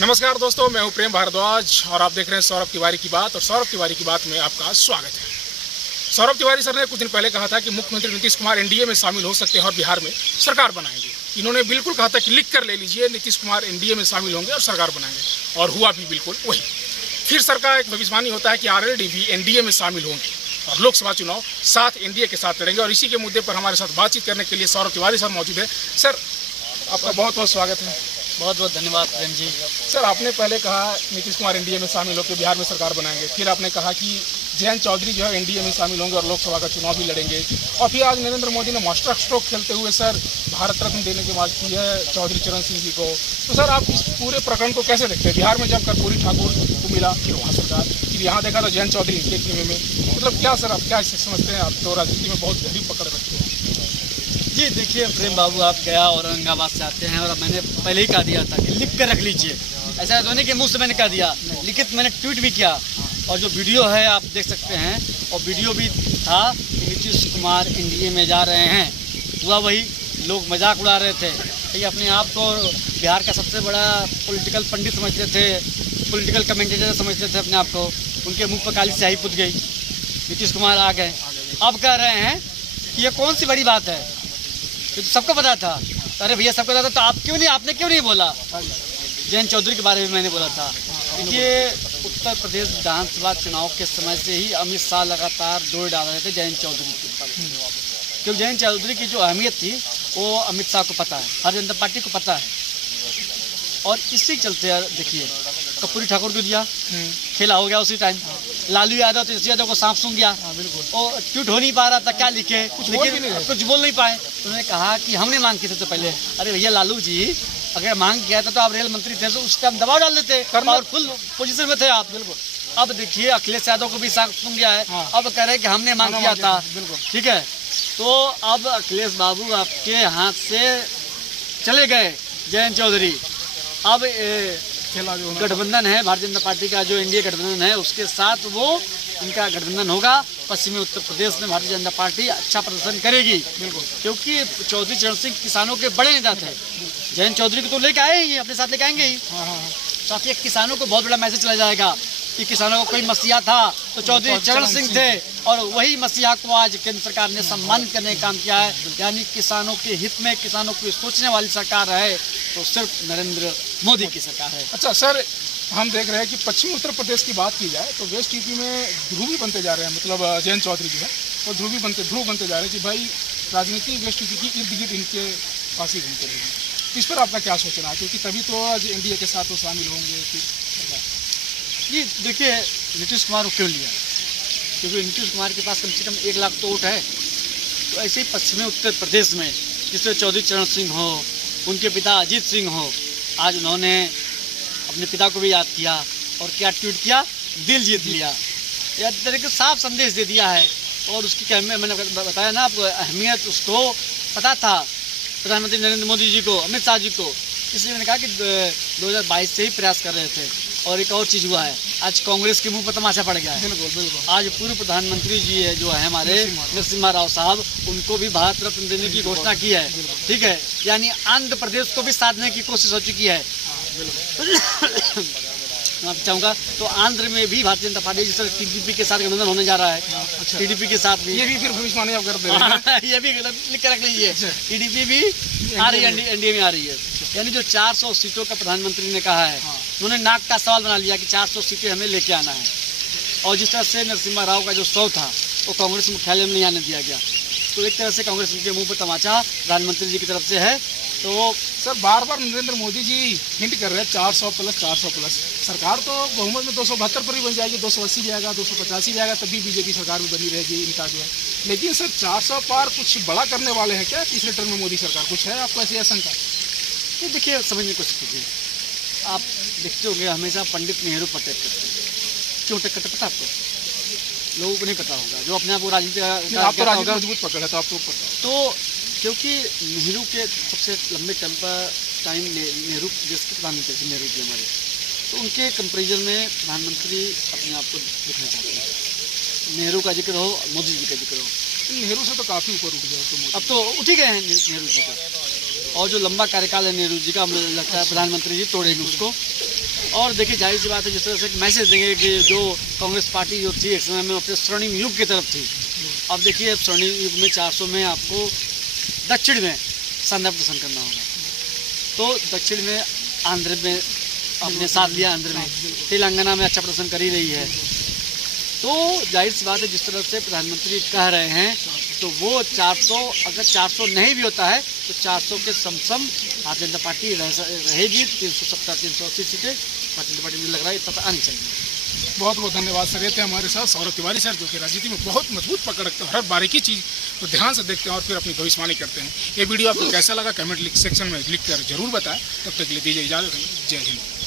नमस्कार दोस्तों, मैं हूं प्रेम भारद्वाज और आप देख रहे हैं सौरभ तिवारी की बात। और सौरभ तिवारी की बात में आपका स्वागत है। सौरभ तिवारी सर ने कुछ दिन पहले कहा था कि मुख्यमंत्री नीतीश कुमार एनडीए में शामिल हो सकते हैं और बिहार में सरकार बनाएंगे। इन्होंने बिल्कुल कहा था कि लिख कर ले लीजिए, नीतीश कुमार एनडीए में शामिल होंगे और सरकार बनाएंगे, और हुआ भी बिल्कुल वही। फिर सरकार एक भविष्यवाणी होता है कि आरएलडी भी एनडीए में शामिल होंगे और लोकसभा चुनाव साथ एनडीए के साथ लड़ेंगे। और इसी के मुद्दे पर हमारे साथ बातचीत करने के लिए सौरभ तिवारी सर मौजूद है। सर, आपका बहुत बहुत स्वागत है। बहुत बहुत धन्यवाद प्रेम जी। सर, आपने पहले कहा नीतीश कुमार एनडीए में शामिल होकर बिहार में सरकार बनाएंगे, फिर आपने कहा कि जयंत चौधरी जो है एनडीए में शामिल होंगे और लोकसभा का चुनाव भी लड़ेंगे, और फिर आज नरेंद्र मोदी ने मास्टर स्ट्रोक खेलते हुए सर भारत रत्न देने की बात की है चौधरी चरण सिंह जी को। तो सर, आप इस पूरे प्रकरण को कैसे देखते हैं? बिहार में जब कर्पूरी ठाकुर को मिला, फिर वहाँ सरकार, फिर यहाँ देखा तो जयंत चौधरी के खेमे में, मतलब क्या सर, आप क्या समझते हैं? आप तो राजनीति में बहुत गहरी पकड़ रखते हैं। जी देखिए प्रेम बाबू, आप गया औरंगाबाद से आते हैं और मैंने पहले ही कहा दिया था कि लिख कर रख लीजिए। ऐसा तो नहीं कि मुंह से मैंने कह दिया, लिखित मैंने ट्वीट भी किया, और जो वीडियो है आप देख सकते हैं, और वीडियो भी था कि नीतीश कुमार एनडीए में जा रहे हैं। हुआ वही, लोग मजाक उड़ा रहे थे कि अपने आप को बिहार का सबसे बड़ा पॉलिटिकल पंडित समझते थे, पॉलिटिकल कमेंटेटर समझते थे अपने आप को। उनके मुँह पर काली स्याही पुत गई, नीतीश कुमार आ गए। अब कह रहे हैं कि ये कौन सी बड़ी बात है, तो सबको पता था। अरे भैया, सबको पता था तो आपने क्यों नहीं बोला? जयंत चौधरी के बारे में मैंने बोला था। देखिए, उत्तर प्रदेश विधानसभा चुनाव के समय से ही अमित शाह लगातार जोर डाल रहे थे जयंत चौधरी के, क्योंकि जयंत चौधरी की जो अहमियत थी वो अमित शाह को पता है, भारतीय जनता पार्टी को पता है। और इसी चलते देखिए, कर्पूरी ठाकुर को दिया, खेला हो गया उसी टाइम। लालू यादव, तेजस्वी यादव को सांप सूंघ गया, और ट्वीट हो नहीं पा रहा था, क्या लिखे, कुछ बोल नहीं पाए। तो उन्होंने कहा कि हमने मांग की सबसे पहले। अरे भैया लालू जी, अगर मांग किया था तो आप रेल मंत्री थे तो उस टाइम दबाव डाल देते, पावरफुल पोजीशन में थे आप। बिल्कुल। अब देखिए, अखिलेश यादव को भी सांप सूंघ गया है। अब कह रहे हैं कि हमने मांग किया था। ठीक है, तो अब अखिलेश बाबू आपके हाथ से चले गए जयंत चौधरी। अब गठबंधन है भारतीय जनता पार्टी का, जो एनडीए गठबंधन है, उसके साथ वो इनका गठबंधन होगा। पश्चिमी उत्तर प्रदेश में भारतीय जनता पार्टी अच्छा प्रदर्शन करेगी, बिल्कुल, क्योंकि चौधरी चरण सिंह किसानों के बड़े नेता थे। जयंत चौधरी को तो लेके आए ही, अपने साथ लेके आएंगे ही। साथ ही किसानों को बहुत बड़ा मैसेज चला जाएगा कि किसानों को कोई मसीहा था तो चौधरी चरण सिंह थे, और वही मसीहा को आज केंद्र सरकार ने सम्मानित करने का काम किया है। यानी किसानों के हित में, किसानों को सोचने वाली सरकार है तो सिर्फ नरेंद्र मोदी की सरकार है। अच्छा सर, हम देख रहे हैं कि पश्चिमी उत्तर प्रदेश की बात की जाए तो वेस्ट यूपी में ध्रुवी बनते जा रहे हैं, मतलब जयंत चौधरी जो है वो ध्रुव बनते जा रहे हैं कि भाई राजनीति वेस्ट यूपी की इर्द गिर्द इनके पास ही घूमते रहेंगे। इस पर आपका क्या सोचना है? क्योंकि तभी तो आज एनडीए के साथ वो शामिल होंगे। फिर ये देखिए, नीतीश कुमार को क्यों लिया? क्योंकि नीतीश कुमार के पास कम से कम 1 लाख तो वोट है। तो ऐसे ही पश्चिमी उत्तर प्रदेश में जिसमें चौधरी चरण सिंह हो, उनके पिता अजीत सिंह हो, आज उन्होंने अपने पिता को भी याद किया और क्या ट्वीट किया, दिल जीत लिया। यह तरीके से साफ संदेश दे दिया है। और उसकी क्या, मैंने बताया ना आपको, अहमियत उसको पता था, प्रधानमंत्री नरेंद्र मोदी जी को, अमित शाह जी को। इसलिए मैंने कहा कि 2022 से ही प्रयास कर रहे थे। और एक और चीज़ हुआ है, आज कांग्रेस के मुंह पर तमाचा पड़ गया है। बिल्कुल। आज पूर्व प्रधानमंत्री जी है जो है हमारे नरसिम्हा राव साहब, उनको भी भारत रत्न देने की घोषणा की है। ठीक है, यानी आंध्र प्रदेश को भी साधने की कोशिश हो चुकी है। मैं चाहूँगा तो आंध्र में भी भारतीय जनता पार्टी जिस तरह टीडीपी के साथ गठबंधन होने जा रहा है। अच्छा। टीडीपी के साथ भी, ये भी फिर भविष्यवाणी आप कर दे रहे हैं। ये भी लिख कर रख लीजिए। टीडीपी भी आ रही है, एनडीए में आ रही है। यानी जो 400 सीटों का प्रधानमंत्री ने कहा है, उन्होंने नाक का सवाल बना लिया कि 400 सीटें हमें लेके आना है। और जिस तरह से नरसिम्हा राव का जो 100 था वो कांग्रेस मुख्यालय में नहीं आने दिया गया, तो एक तरह से कांग्रेस के मुंह पर तमाचा प्रधानमंत्री जी की तरफ से है। तो सर, बार बार नरेंद्र मोदी जी हिंट कर रहे हैं 400 प्लस। सरकार तो बहुमत में 272 पर भी बन जाएगी, 280 भी आएगा, 285 भी आएगा, तभी बीजेपी सरकार भी बनी रहेगी इनका जो है। लेकिन सर, 400 पार कुछ बड़ा करने वाले हैं क्या तीसरे टर्म में मोदी सरकार? कुछ है आपको ऐसी आशंका? ये देखिए, समझने की कोशिश कीजिए। आप देखते होंगे हमेशा पंडित नेहरू पर अटैक करते हैं। क्यों अटैक करते पता आपको? लोगों को नहीं पता होगा, जो अपने आप को राजनीति मजबूत पकड़ है तो आपको पता। तो क्योंकि नेहरू के सबसे लंबे टाइम नेहरू देश के प्रधानमंत्री थे, नेहरू जी हमारे, तो उनके कंपेरिजन में प्रधानमंत्री अपने आप को दिखना चाहते हैं। नेहरू का जिक्र हो, मोदी जी का जिक्र हो, नेहरू से तो काफ़ी ऊपर उठ गया। तो अब तो उठ ही गए हैं नेहरू जी का। और जो लंबा कार्यकाल है नेहरू जी का, मुझे लगता है प्रधानमंत्री जी तोड़ेंगे उसको। और देखिए जाहिर सी बात है, जिस तरह से एक मैसेज देंगे कि जो कांग्रेस पार्टी जो थी एक समय में अपने स्वर्णिम युग की तरफ थी, अब देखिए अब स्वर्णिम युग में 400 में आपको दक्षिण में शानदार प्रदर्शन करना होगा। तो दक्षिण में आंध्र में अपने साथ लिया, आंध्र में तेलंगाना में अच्छा प्रदर्शन कर ही रही है। तो जाहिर सी बात है, जिस तरह से प्रधानमंत्री कह रहे हैं तो वो 400, अगर 400 नहीं भी होता है तो 400 के समसम भारतीय जनता पार्टी रहेगी। 370 380 सीटें भारतीय जनता पार्टी में लग रहा है तथा आनी चाहिए। बहुत बहुत धन्यवाद सर। ये थे हमारे साथ सौरभ तिवारी सर, जो कि राजनीति में बहुत मजबूत पकड़ रखते हैं, हर बारीकी चीज़ को ध्यान से देखते हैं और फिर अपनी भविष्यवाणी करते हैं। ये वीडियो आपको कैसा लगा कमेंट सेक्शन में लिख कर जरूर बताएं। तब तक के लिए दीजिए इजाज़त। जय हिंद।